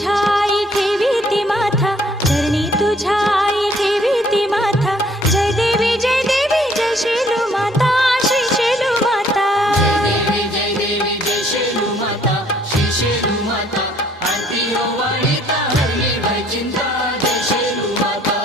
तुझ्या आई ठेवी ती माथा, चरणी तुझ्या आई ठेवी ती माथा. जय देवी जय देवी जय शेलू माता, श्री शेलू माता. जय देवी जय शेलू माता, श्री शेलू माता. आरती ओवाळीता हरली भय चिंता, जय शेलू माता.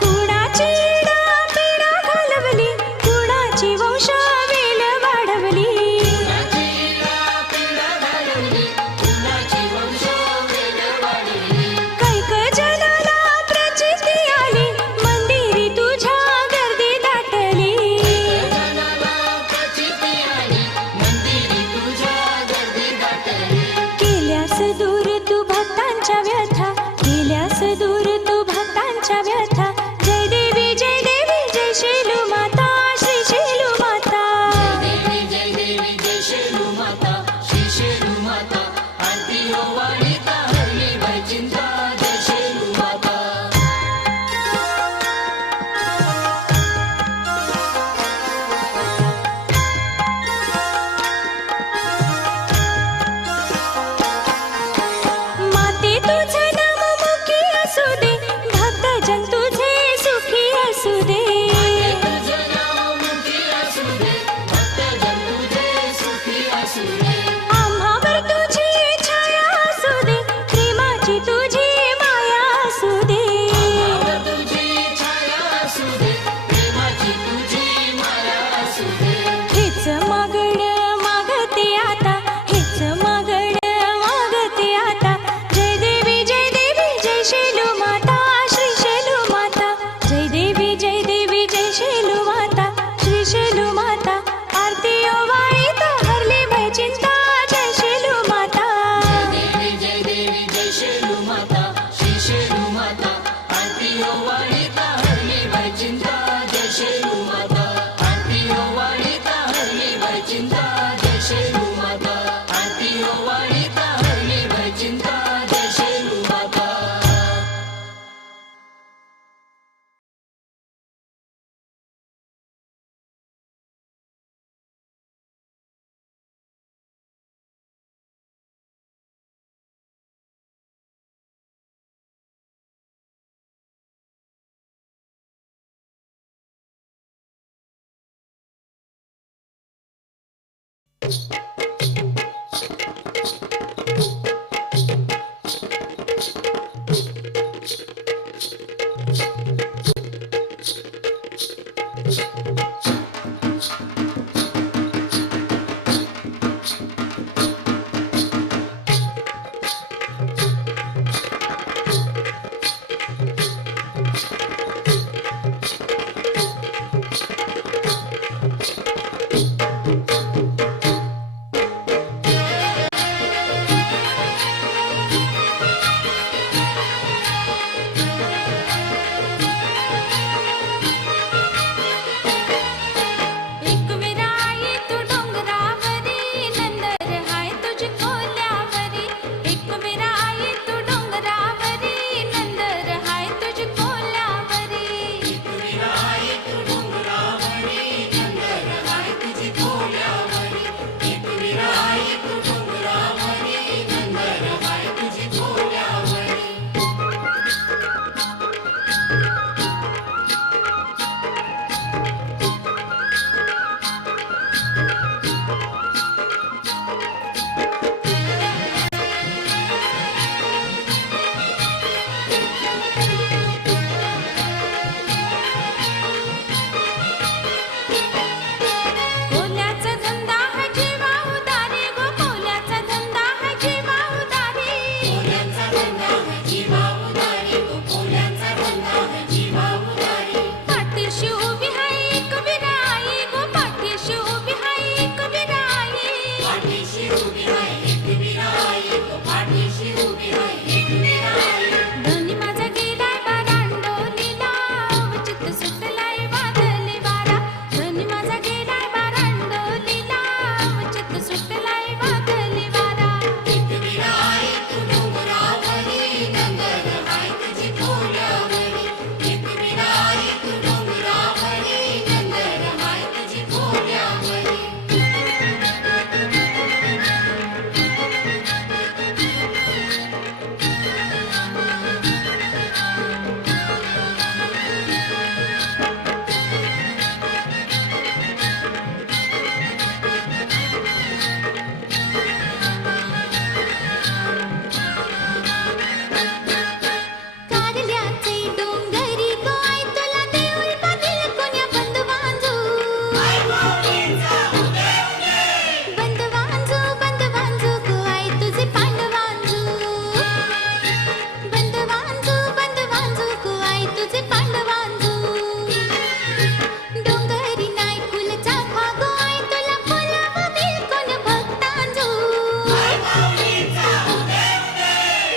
कुणाची इडा पिडा घालवली, कुणाची वंशावेल वाढवली. कुणाची इडा पिडा घालवली, कुणाची वंशावेल वाढवली. कैक जनाला प्रचिती आली, मंदिरी तुझ्या गर्दी दाटली. जनाला प्रचिती आली, मंदिरी तुझ्या गर्दी दाटली. केल्यास दूर तू भक्तांच्या व्यथा, केल्यास दूर तू भक्तांच्या व्यथा. जय देवी जय शेलू माता, श्री शेलू माता. जय देवी जय शेलू माता, श्री शेलू माता. आरती ओवाळीता हरली भय चिंता, जय शेलू माता. माते तुझं नाम मुखी असू दे, भक्तजन तुझे सुखी असू दे. तुझं नाव मुखी असू दे, भक्तजन तुझे सुखी असू दे. आम्हावर तुझी छाया असू दे, प्रेमाची तुझी माया असू दे. आम्हावर तुझी छाया असू दे, प्रेमाची तुझी माया असू दे. हेच मागण मागते आता, हेच मागण मागते आता. जय देवी जय शेलू माता, श्री शेलू माता. जय देवी जय शेलू माता, श्री शेलू माता. आरती ओवाळीता हरली भय चिंता, जय शेलू माता. जय देवी जय शेलू माता, श्री शेलू माता. आरती ओवाळीता हरली भय चिंता, जय शेलू माता. आरती ओवाळीता हरली भय चिंता, जय शेलू माता. आरती ओवाळीता हरली भय चिंता, जय शेलू माता. एक विराई तू डोंगरावरी, नंदर हाय तुझी कोल्यावरी. एक विराई तू डोंगरावरी, नंदर हाय तुझी कोल्यावरी. कोल्याचा धंदा हा जीवा उदारी गो, कोल्याचा धंदा हा जीवा उदारी. कोल्यांचा धंदा हा जीवा उदारी, कोल्यांचा धंदा हा जीवा तुझे पांडवांजू डोंगरी नाही फुलचा खागो आई तुला फुलावा बिलकुल भक्तांजू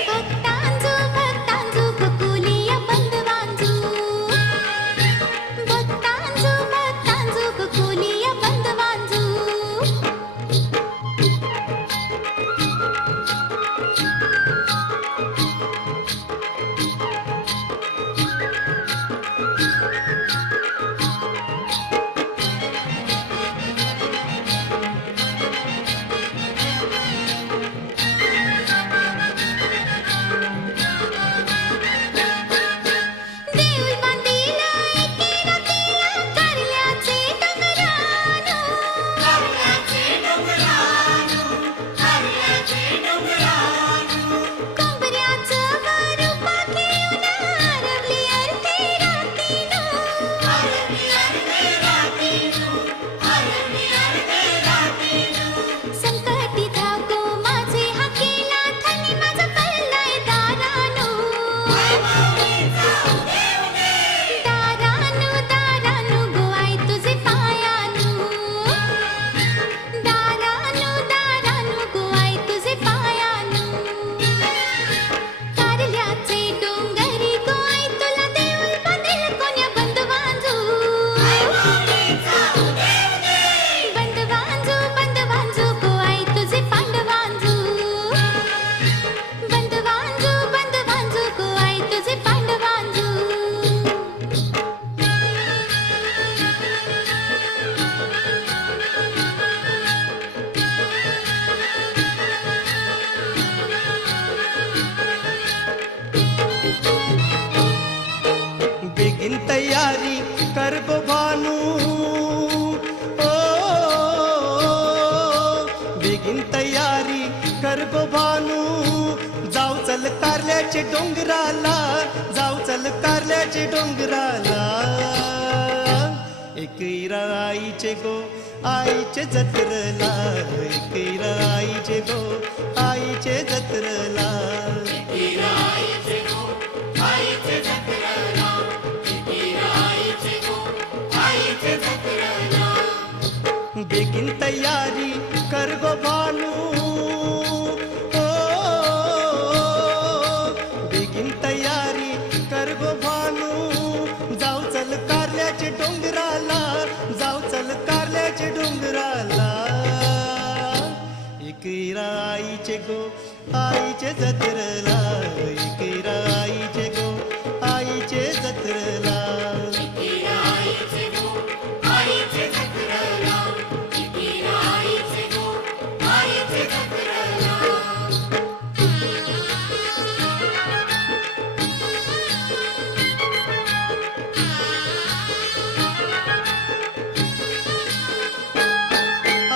भक्तांजू भक्तांजू कुकुलिया बंधवांजू भक्तांजू भक्तांजू कुकुलिया बंधवांजू देऊळ बांधिला एके रातीला कारल्याचे कंबऱ्याचं वारू पाखेऊन हरवली अर्धी रातीनं संकटी धावतो माझे हाकेला थानी माझा पडलाय दारानो दारानो दारानो गो आई तुझे पायानो दारानो दारानो गो आई तुझे पायानो कारल्याचे डोंगरी गो आई तुला देऊळ बांधेल कोण्या बंधवांजू बंधवांजू बंधवांजू गो आई तुझे पांडवांजू बंधवांजू बंधवांजू गो आई तुझे पांडवांजू बेगीन तयारी कर गो भानू ओ बेगीन तयारी कर गो भानू जाऊ चल कारल्याचे डोंगराला जाऊ चल कारल्याचे डोंगराला एकैरा आईचे गो आईचे जत्रला एकैरा आईचे गो आईचे जत्रला बेगीन तयारी कर गो भानू ओ बेगीन तयारी कर गो भानू जाऊ चल कारल्याचे डोंगराला जाऊ चल कारल्याचे डोंगराला एकैरा आईचे गो आईचे जत्रला एकैरा आईचे गो आईचे जत्रला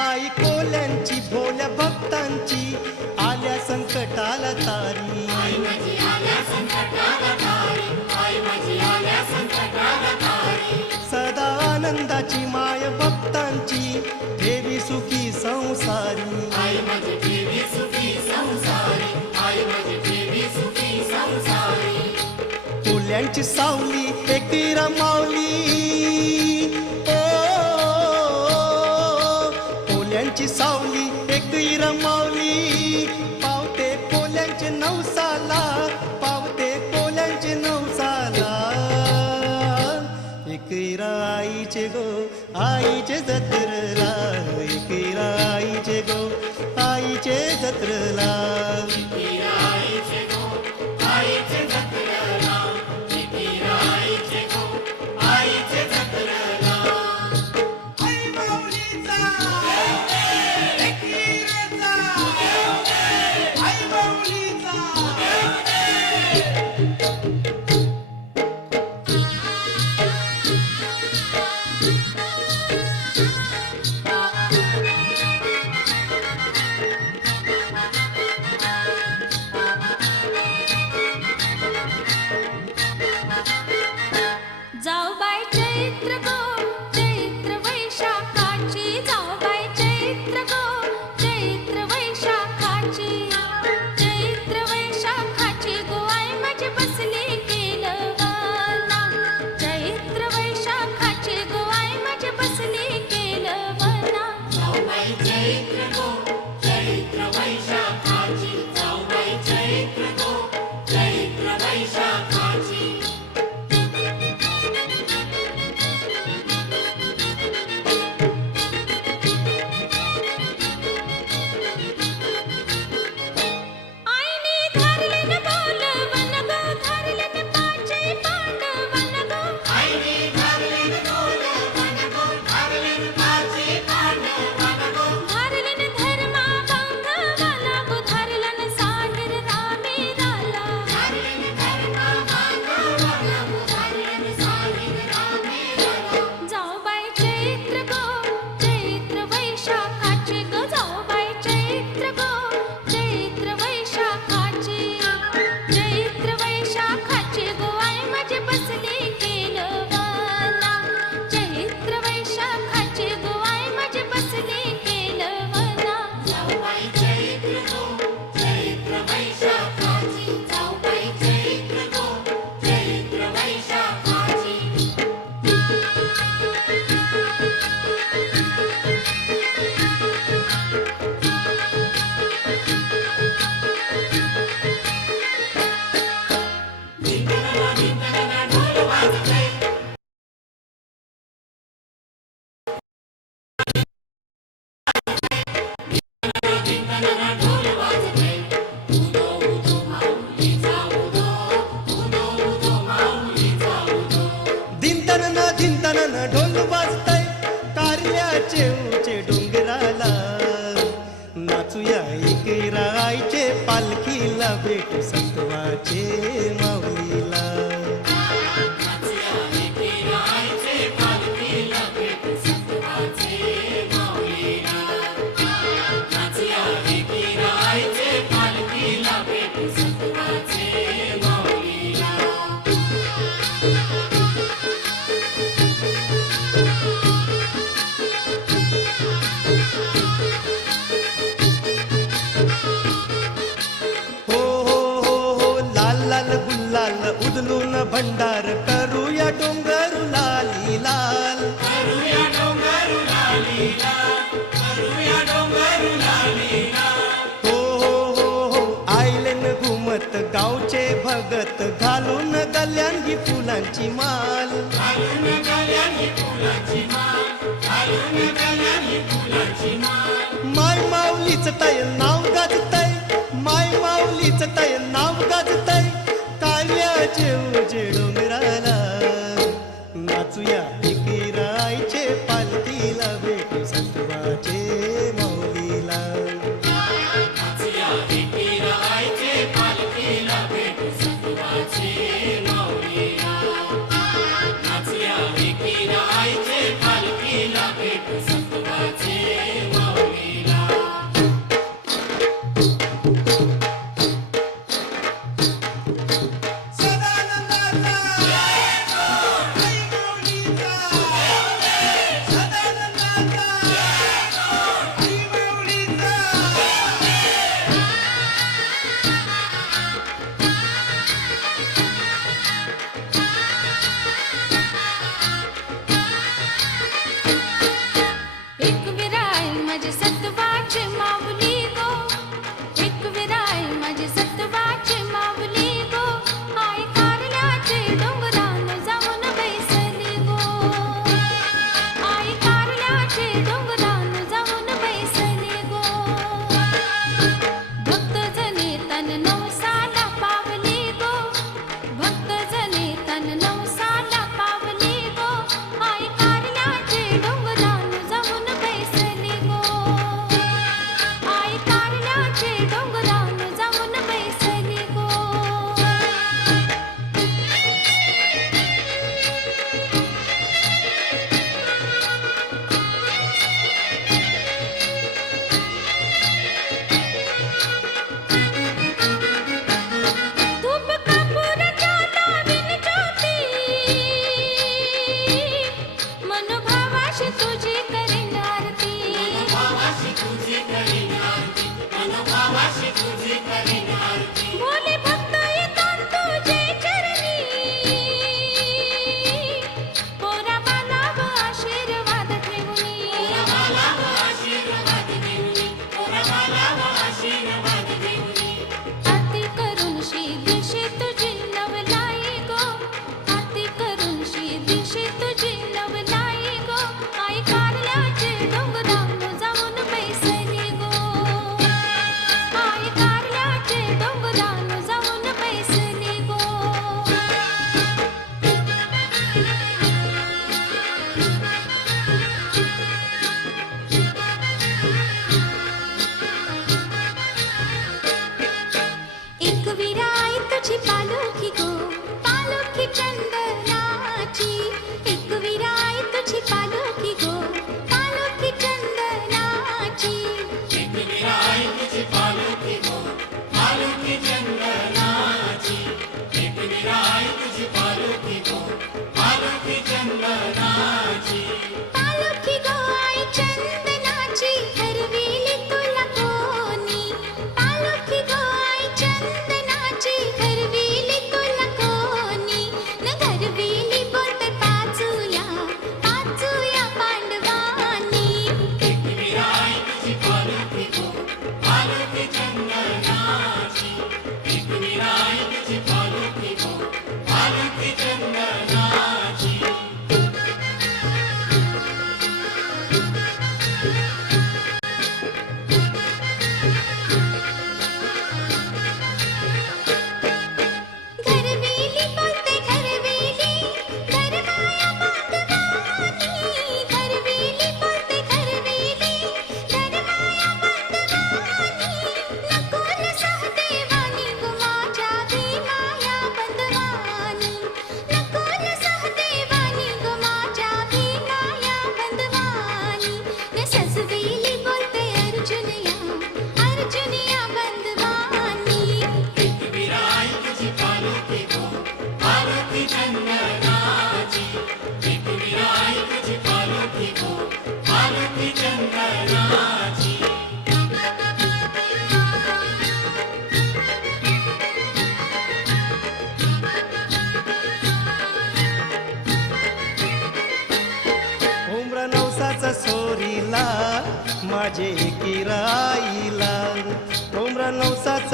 आई कोल्यांची भोल्या भक्तांची आल्या संकटाला तारी सदा आनंदाची माय भक्तांची ठेवी सुखी संसारी कोल्यांची सावली एकटी रमावली ओ कोल्यांची सावली एकटी रमावली पावते कोल्यांचे नवसाला पावते कोल्यांचे नवसाला एकैरा आईचे गो आईचे जत्रला एकैरा आईचे गो आईचे जत्रला तनन ढोल वाजतय कारल्याचे उचे डोंगराला नाचूया एकेरा आईचे पालखीला भेटू सत्वाचे माऊलीला हो हो हो हो लाल लाल गुल्लाल उदलून भंडार करूया डोंगरू लाली लाल हो हो हो हो आयलेन घुमत गावचे भगत घालून गल्यांगी फुलांची माल माय माऊलीच तय नाव गाजतय माय माऊलीच तय नाव गाजतय कार्याचे उजे डोंगराला नाचूया एकेरा आईचे पालखीला भेटू सत्वाचे माऊलीला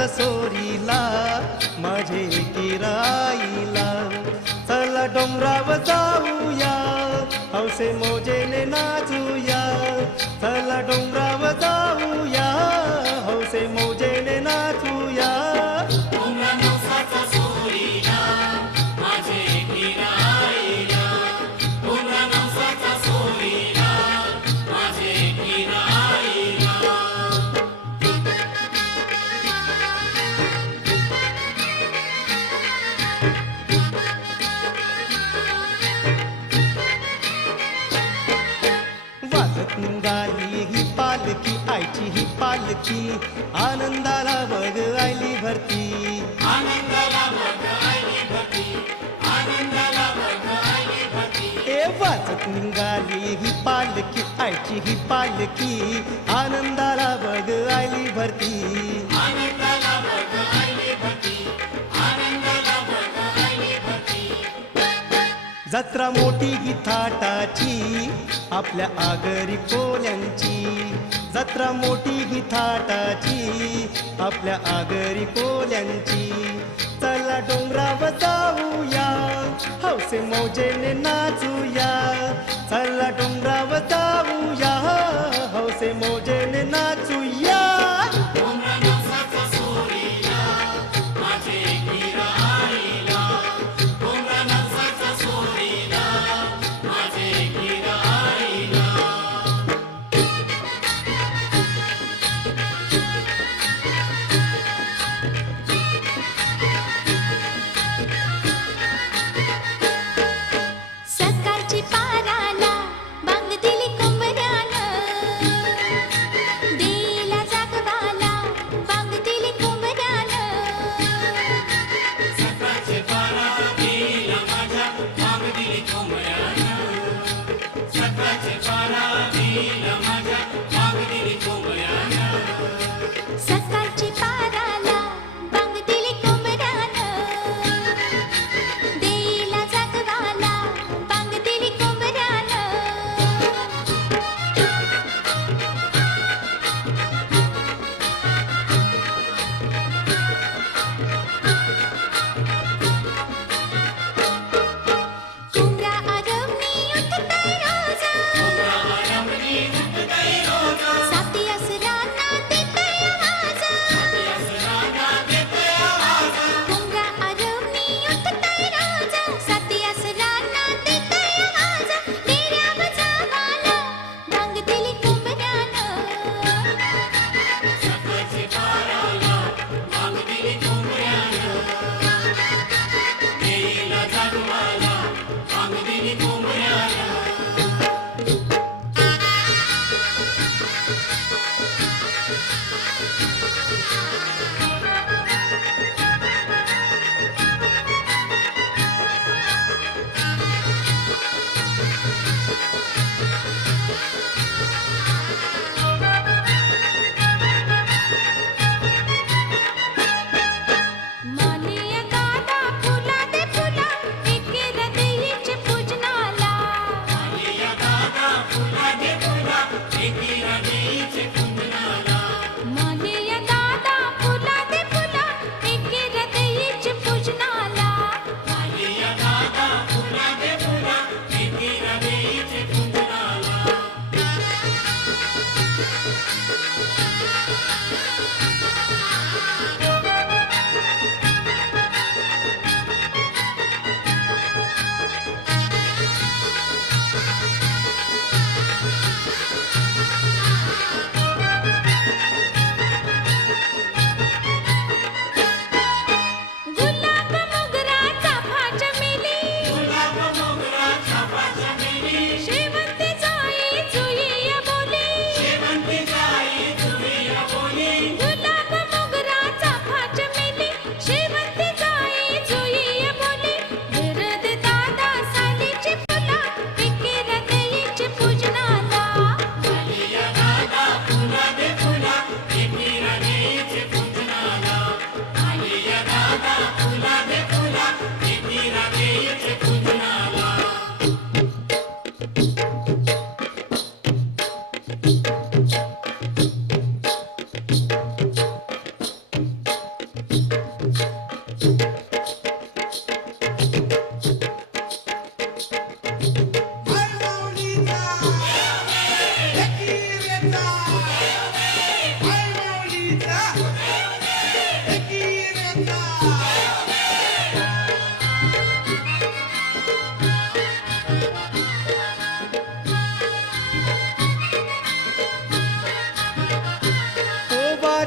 सोरीला माझे किराईला. चला डोंगरावर जाऊया हौसे मोजेने नाचूया. चला डोंगरावर जाऊया हौसे मोजेने नाचूया. डोंगरा नवसाचा सोरीला माझे किराईला. डोंगरा नवसाचा सोरीला माझे किराईला. वाजत निघाली ही पालखी आईची ही पालखी. आनंदाला बघ आयली भरती. आनंदाला बघ आली भरती. आनंदाला बघ आली भरती. ए वाजत निघाली ही पालखी आईची ही पालखी. आनंदाला बघ आयली भरती. आनंदाला बघ आली भरती. आनंदाला बघ आली भरती. जत्रा मोठी ही थाटाची आपल्या आगरी कोल्यांची. जत्रा मोठी ही थाटाची आपल्या आगरी कोल्यांची. चला डोंगरावर जाऊया हौसे मौजेने नाचूया. चला डोंगरावर जाऊया हौसे मौजेने नाचूया. डोंगरा नवसाचा सोरीला माझे किराईला. डोंगरा नवसाचा सोरीला माझे किराईला. सकाळची पाराला बांग दिली कोंबड्यानं. देईला जागवाला बांग दिली कोंबड्यानं. सकाळचे बारा दिला माझ्या माग दिली कोंबड्यानं. सकाळचे बारा दिला माझ्या माग दिली कोंबड्यानं. सकाळची पाराला बांग दिली कोंबड्यानं. देईला जागवाला बांग दिली कोंबड्यानं. कोंबड्या आरवणी उठताय रोजा. कोंबडा आरामनी उठतय रोजा. साती असरांना देतय आवाजा. असराना देतय आवाजा. कोंबड्या आरवणी उठताय रोजा. साती असरांना देतय आवाजा. डेऱ्यावर जावाला बांग दिली कोंबड्यानं. सकाळचे बाराला माग दिली कोंबड्यानं. देईला जागवाला माग दिली कोंबड्यानं. मानिया दादा फुला दे फुला एकेला देईचे पूजनाला.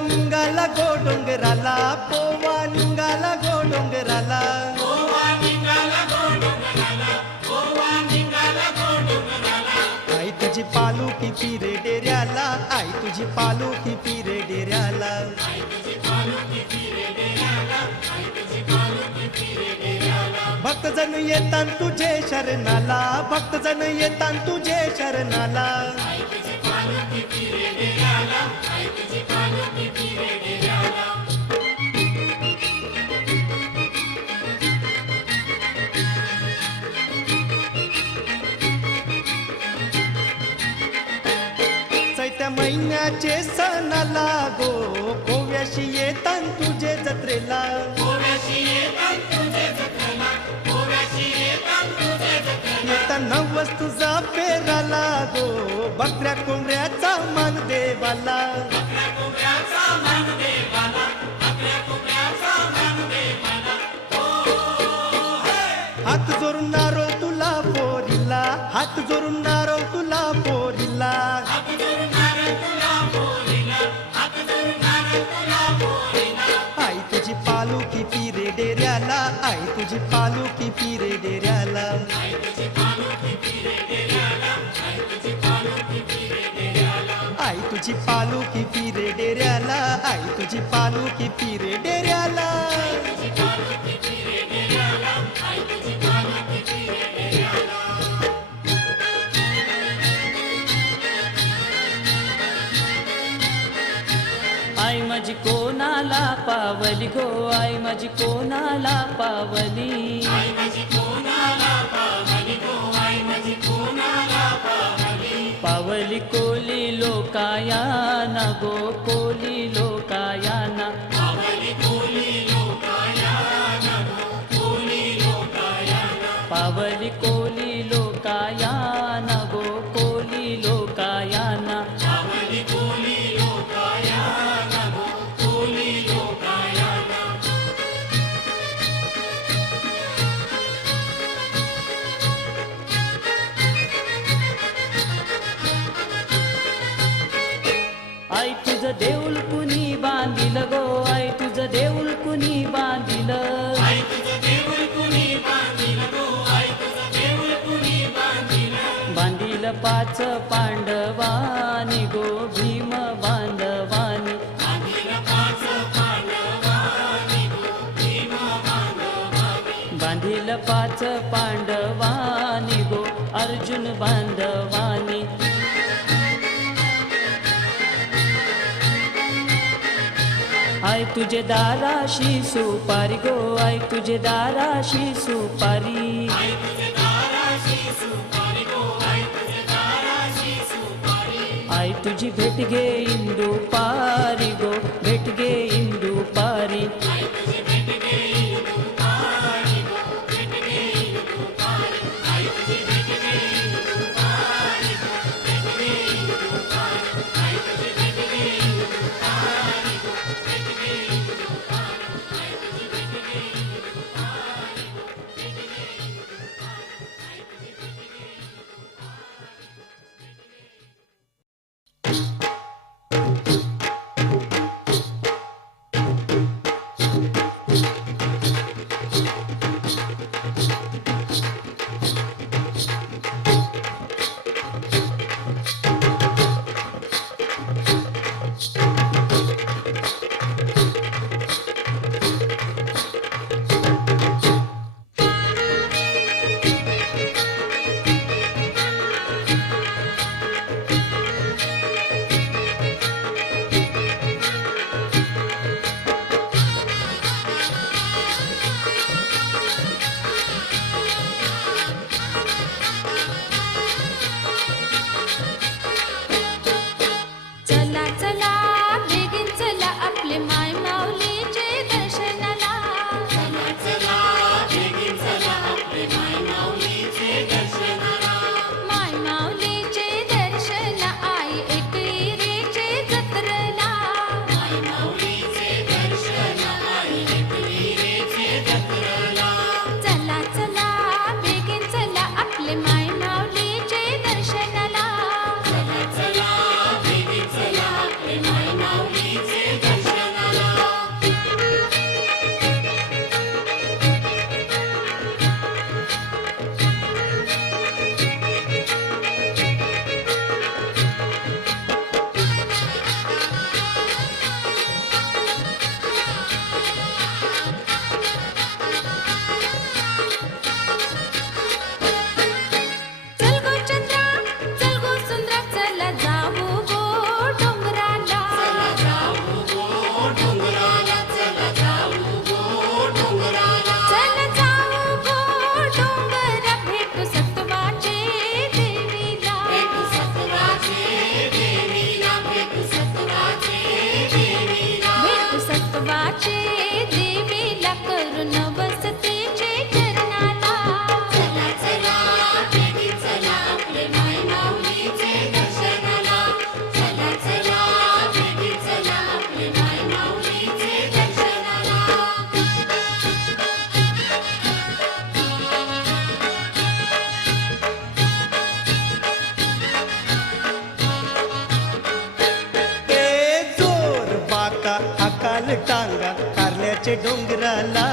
निघाला गो डोंगराला, पोवा निघाला गो डोंगराला. आई तुझी पालुकी फिरे डेऱ्याला, आई तुझी पालुकी फिरे डेऱ्याला. भक्तजन येतान तुझे शरणाला, भक्तजन येतान तुझे शरणाला. चैत्या महिन्याचे सणाला गो, गोव्याशी येतान तुझे जत्रेला. येताना वस्तू तुझा पेराला गो, बकऱ्या कोंबड्याचा मान देवाला. हात जोडून नारो तुला पोरीला, हात जोडून नारो तुला पोरीला. आई तुझी पालुकी फिरे डेऱ्याला, आई तुझी पालुकी फिरे डेऱ्याला. आई तुझी पालुकी फिरे डेऱ्याला, आई तुझी पालुकी फिरे डेऱ्याला. आई माझी कोणाला पावली गो, आई माझी कोणाला पावली. पावली कोली लोकायाना गो, कोली लोकायाना. पावली कोली लोकायाना गो, कोली लोकायाना. आई तुझं देऊळ कुणी बांधिल गो, आई तुझं देऊळ कुणी बांधिल. बांधिल पाच पांडवानी गो, भीम बांधवानी. बांधिल पाच पांडवानी गो, अर्जुन बांधवानी. आई तुझे दाराशी सुपारी गो, आई तुझे दाराशी सुपारी. आई तुझी भेट घे इंदू पारी गो, भेट घे इंदू पारी. चला चला बेगीन चला आपले माय माऊलीचे दर्शनाला. माय माऊलीचे दर्शन आई एकविरेचे जत्रेला. चला चला बेगीन चला आपले माय माऊलीचे दर्शनाला. डोंगराला,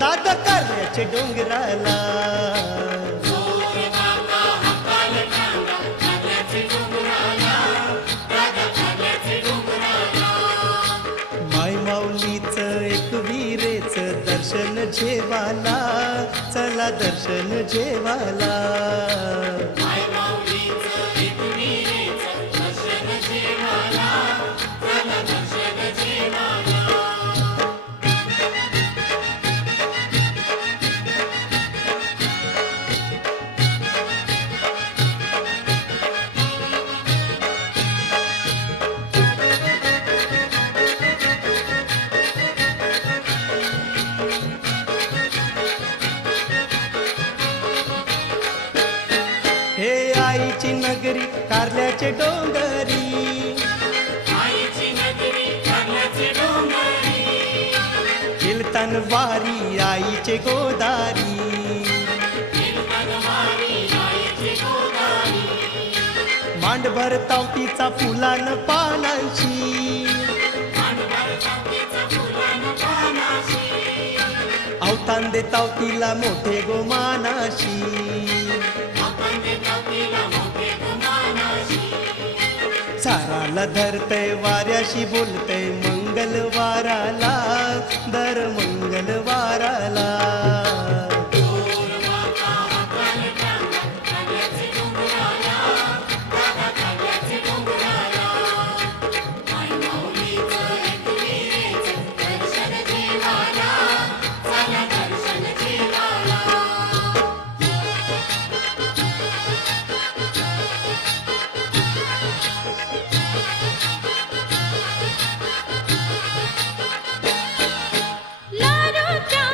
दादा कारल्याचे डोंगराला. माय माऊलीच एकविरेच दर्शन जेवाला, चला दर्शन जेवाला. हे आईची नगरी कारल्याचे डोंगरी, कीर्तन वारी आईचे गोदारी. मांडभर तावतीचा फुलान पानांशी, अवतांदे तावतीला मोठे गोमानाशी. साराला धरतय वाऱ्याशी बोलतय मंगलवाराला, दर मंगलवाराला. लाडूच्या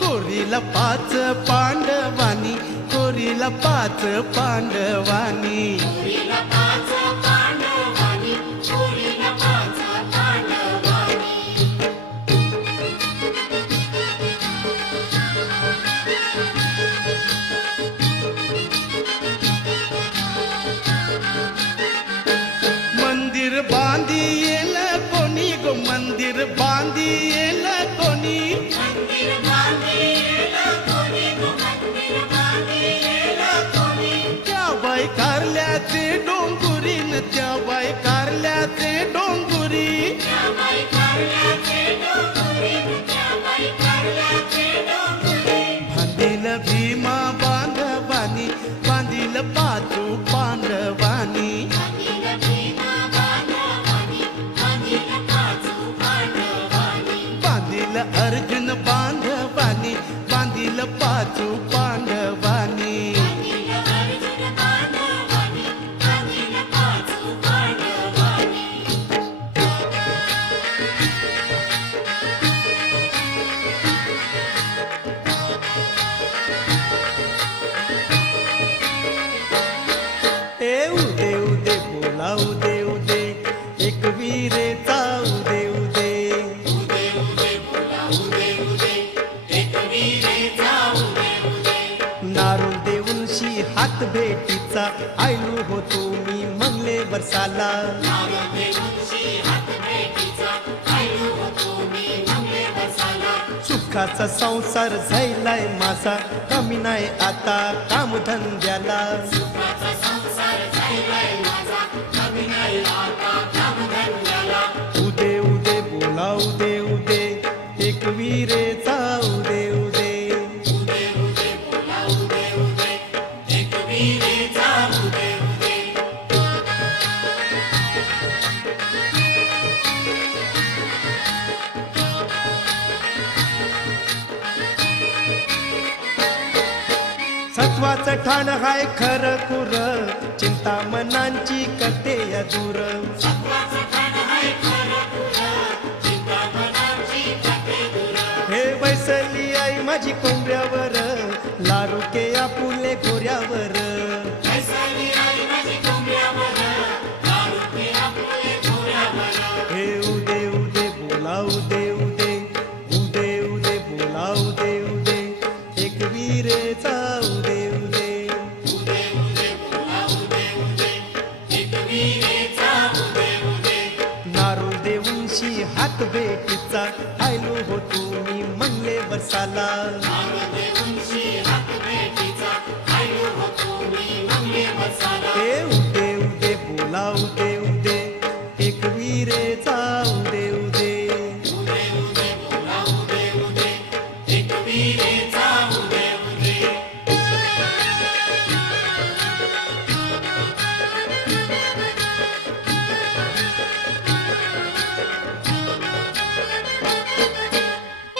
कोरीला पाच पांडवानी, कोरीला पाच पांडवानी. मंदिर बांधी येल कोणी गो, मंदिर बांधी येल कोणी. त्या बाई कारल्याचे डोंगुरीन, त्या बाई कारल्याचे डोंगुरी. बांधील भीमा बांधवानी, बांधील पाचू पांडवानी. बांधील अर्जुन बांधवानी, बांधील पाचू पांडवानी. ए उदे उदे बोला उदे उदे, एक वीरेचा उदे उदे. नारून देऊनशी हात भेटीचा आयलू होतो मी मंगले वर्षाला. सुखाचा संसार झालाय माझा, कमी नाही आता कामधंद्याला. उदे उदे बोला उदे उदे, एक वीरेचा उदे उदे. सत्वाचं ठाण हाय खरं खुर, चिंता मनांची कते दूर. हे बैसली आई माझी कोंबऱ्यावर, लारुके आपुले गोऱ्यावर. हे उदे उदे बोला उदे उदे, उदे उदे बोला उदे उदे, एक वीरेचा उदे उदे. नारू देऊनशी हात भेटीचा आयलो होतो मी म्हणले वर्षाला. हे उदे उदे बोला उदे उदे, एक वीरेचा उदे उदे.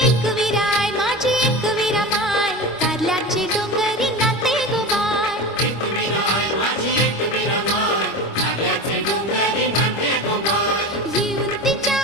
एक विराय माझी एक विरा माय, कारल्याची डोंगरी नाते गो बाय. येऊन तिच्या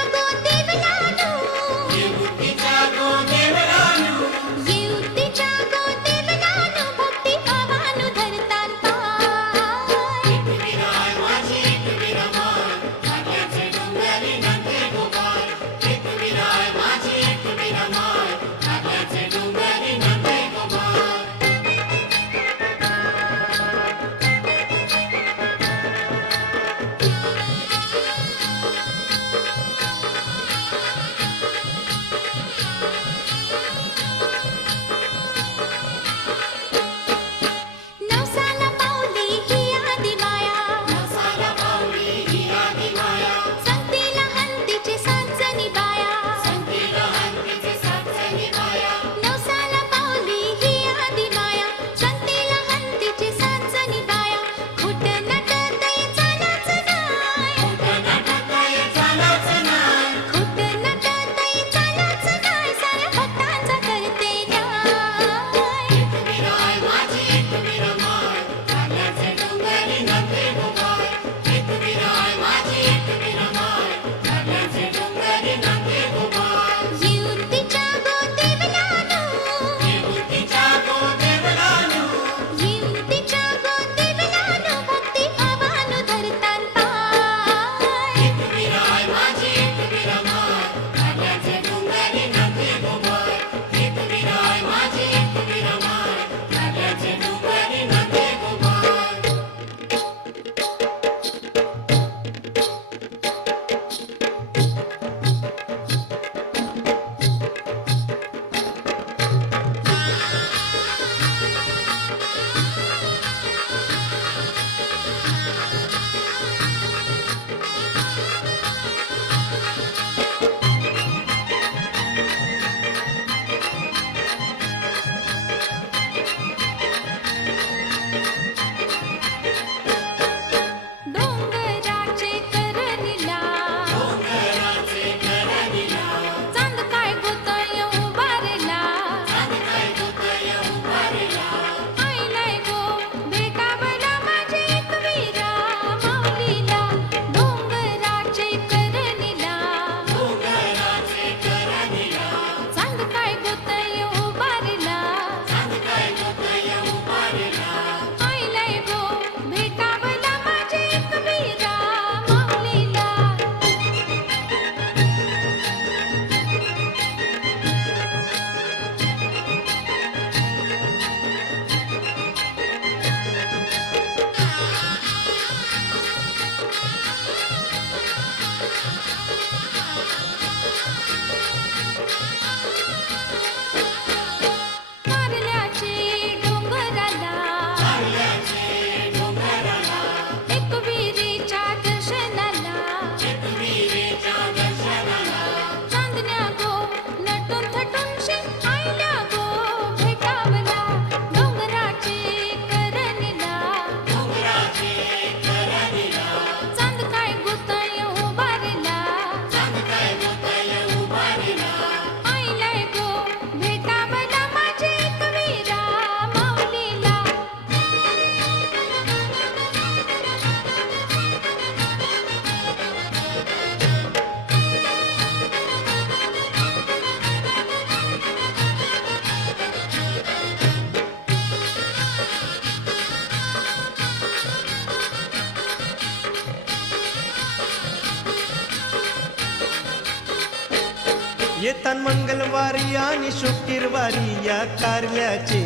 येतान मंगळवारी आणि शुक्रवारी या कारल्याचे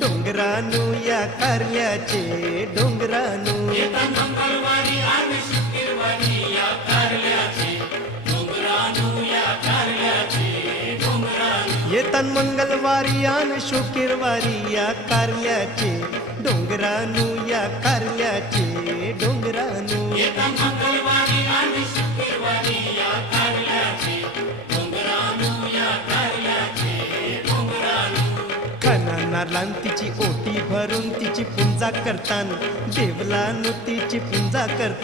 डोंगरानू या कारल्याचे डोंगरानू मंगळवारी आणि शुक्रवारी या कारल्याचे डोंगरानू या कारल्याचे डोंगरानू येतान मंगळवारी आणि शुक्रवारी या कारल्याचे डोंगरानू या कारल्याचे डोंगरानू मंगळवारी आणि शुक्रवारी या कारल्याचे डोंगरानू या कारल्याचे डोंगरानू खणानारलान तिची ओटी भरून तिची पूजा करतान देवलानू तिची पूजा करतान